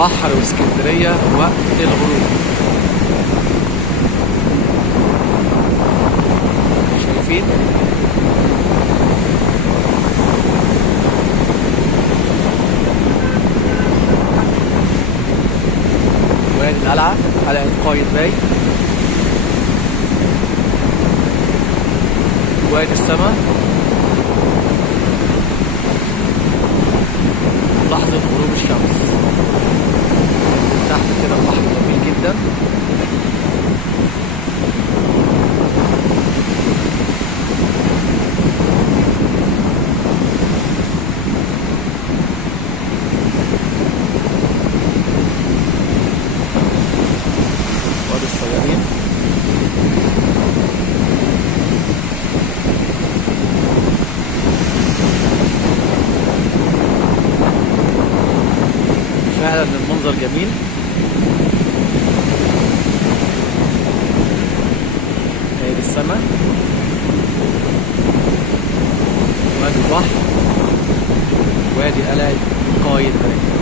بحر واسكندرية وقت الغروب. شايفين؟ وادي القلعة، قلعة قايتباي، وادي السما، لحظة غروب الشمس. تحت كده البحر جميل جدا. وادي الصيادين. فعلا المنظر جميل. هي دي السماء، وادي البحر، وادي قلعة قايتباي.